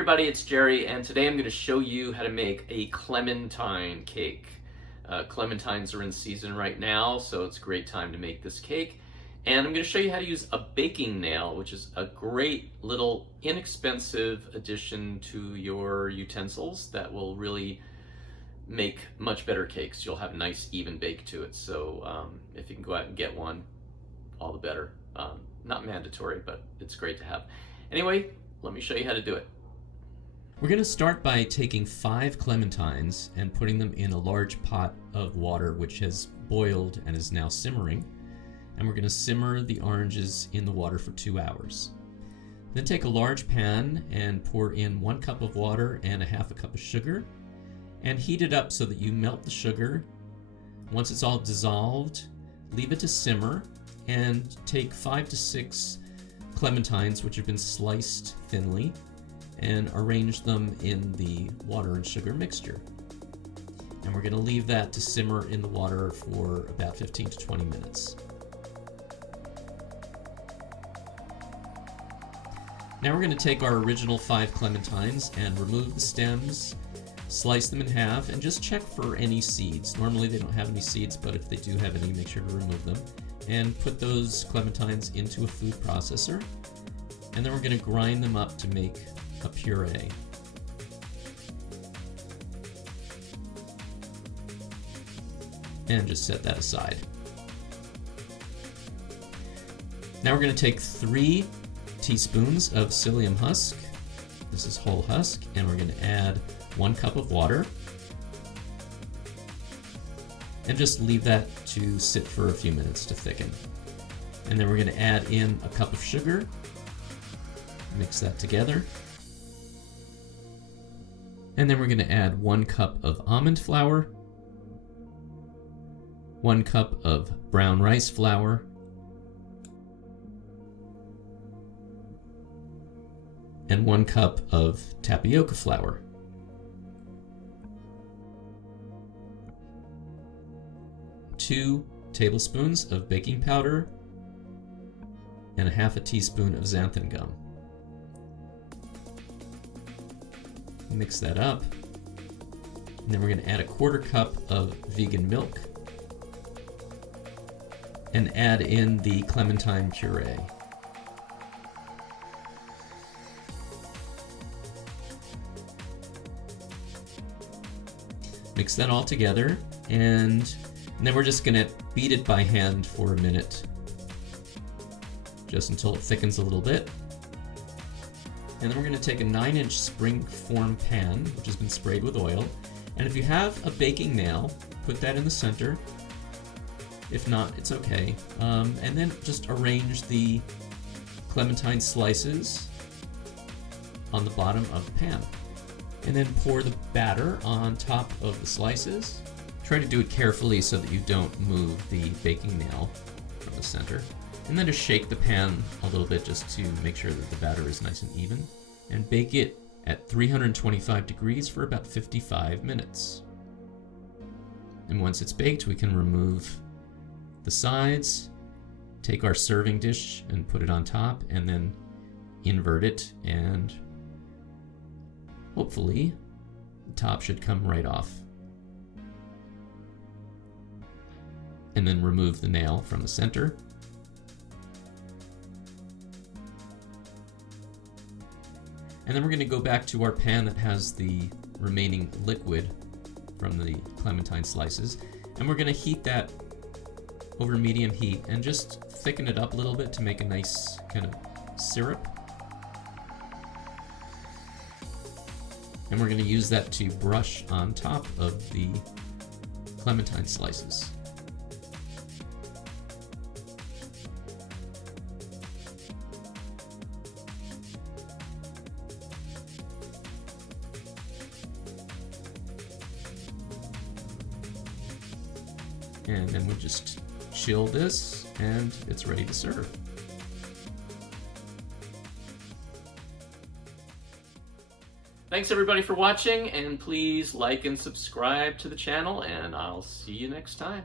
everybody, it's Jerry, and today I'm going to show you how to make a clementine cake. Clementines are in season right now, so it's a great time to make this cake. And I'm going to show you how to use a baking nail, which is a great little inexpensive addition to your utensils that will really make much better cakes. You'll have a nice even bake to it, so if you can go out and get one, all the better. Not mandatory, but it's great to have. Anyway, let me show you how to do it. We're going to start by taking 5 clementines and putting them in a large pot of water which has boiled and is now simmering. And we're going to simmer the oranges in the water for 2 hours. Then take a large pan and pour in 1 cup of water and 1/2 cup of sugar and heat it up so that you melt the sugar. Once it's all dissolved, leave it to simmer and take 5 to 6 clementines which have been sliced thinly and arrange them in the water and sugar mixture. And we're going to leave that to simmer in the water for about 15 to 20 minutes. Now we're going to take our original 5 clementines and remove the stems, slice them in half, and just check for any seeds. Normally they don't have any seeds, but if they do have any, make sure to remove them. And put those clementines into a food processor. And then we're going to grind them up to make a puree. And just set that aside. Now we're going to take 3 teaspoons of psyllium husk. This is whole husk, and we're going to add 1 cup of water. And just leave that to sit for a few minutes to thicken. And then we're going to add in a cup of sugar. Mix that together. And then we're going to add 1 cup of almond flour, 1 cup of brown rice flour, and 1 cup of tapioca flour. Two tablespoons of baking powder and 1/2 teaspoon of xanthan gum. Mix that up, and then we're going to add a 1/4 cup of vegan milk and add in the clementine puree. Mix that all together, and then we're just going to beat it by hand for a minute, just until it thickens a little bit. And then we're going to take a 9-inch spring-form pan, which has been sprayed with oil. And if you have a baking nail, put that in the center. If not, it's okay. And then just arrange the clementine slices on the bottom of the pan. And then pour the batter on top of the slices. Try to do it carefully so that you don't move the baking nail from the center. And then just shake the pan a little bit just to make sure that the batter is nice and even. And bake it at 325 degrees for about 55 minutes. And once it's baked, we can remove the sides, take our serving dish and put it on top, and then invert it, and hopefully the top should come right off. And then remove the nail from the center. And then we're going to go back to our pan that has the remaining liquid from the clementine slices, and we're going to heat that over medium heat and just thicken it up a little bit to make a nice kind of syrup. And we're going to use that to brush on top of the clementine slices. And then we just chill this, and it's ready to serve. Thanks everybody for watching, and please like and subscribe to the channel, and I'll see you next time.